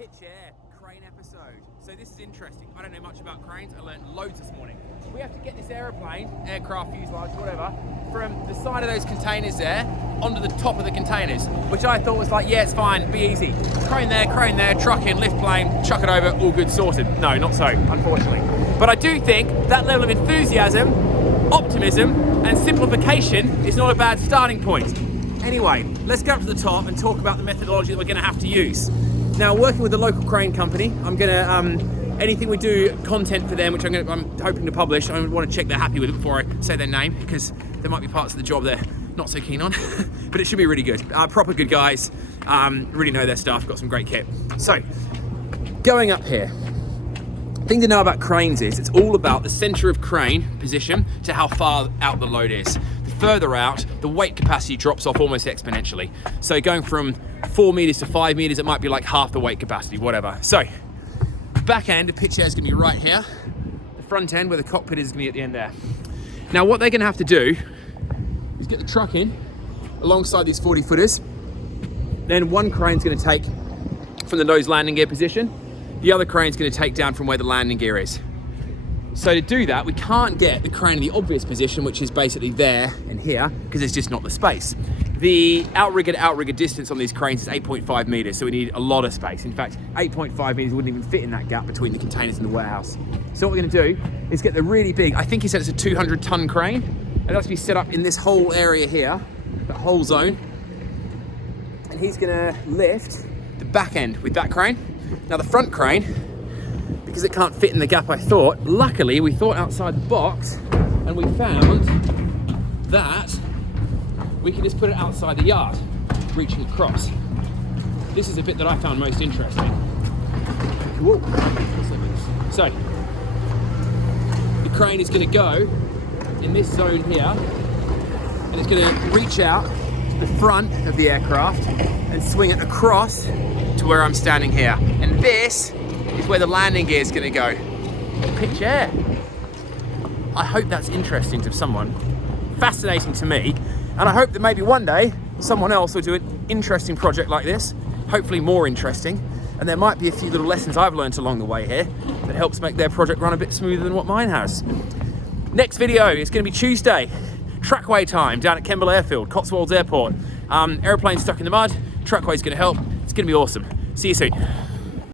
PytchAir crane episode. So this is interesting. I don't know much about cranes. I learned loads this morning. We have to get this aircraft, fuselage, whatever, from the side of those containers there onto the top of the containers, which I thought was like, yeah, it's fine, be easy. Crane there, truck in, lift plane, chuck it over, all good, sorted. No, not so, unfortunately. But I do think that level of enthusiasm, optimism, and simplification is not a bad starting point. Anyway, let's go up to the top and talk about the methodology that we're gonna have to use. Now, working with a local crane company, I'm gonna, anything we do content for them, which I'm hoping to publish, I want to check they're happy with it before I say their name, because there might be parts of the job they're not so keen on, but it should be really good. Proper good guys, really know their stuff, got some great kit. So, going up here, the thing to know about cranes is it's all about the center of crane position to how far out the load is. The further out, the weight capacity drops off almost exponentially. So going from 4 meters to 5 meters, it might be like half the weight capacity, whatever. So, the back end of PytchAir is going to be right here. The front end where the cockpit is going to be at the end there. Now what they're going to have to do is get the truck in alongside these 40 footers. Then one crane's going to take from the nose landing gear position. The other crane's going to take down from where the landing gear is. So to do that, we can't get the crane in the obvious position, which is basically there and here, because there's just not the space. The outrigger to outrigger distance on these cranes is 8.5 meters, so we need a lot of space. In fact, 8.5 meters wouldn't even fit in that gap between the containers and the warehouse. So what we're gonna do is get the really big, I think he said it's a 200-ton crane. It has to be set up in this whole area here, that whole zone. And he's gonna lift the back end with that crane. Now the front crane, because it can't fit in the gap I thought, luckily we thought outside the box and we found that we can just put it outside the yard, reaching across. This is a bit that I found most interesting. Whoa. So, the crane is going to go in this zone here, and it's going to reach out to the front of the aircraft and swing it across to where I'm standing here. And this is where the landing gear is going to go. PytchAir. I hope that's interesting to someone. Fascinating to me. And I hope that maybe one day someone else will do an interesting project like this, hopefully more interesting. And there might be a few little lessons I've learned along the way here that helps make their project run a bit smoother than what mine has. Next video is going to be Tuesday, trackway time down at Kemble Airfield, Cotswolds Airport. Aeroplane stuck in the mud, trackway's going to help. It's going to be awesome. See you soon.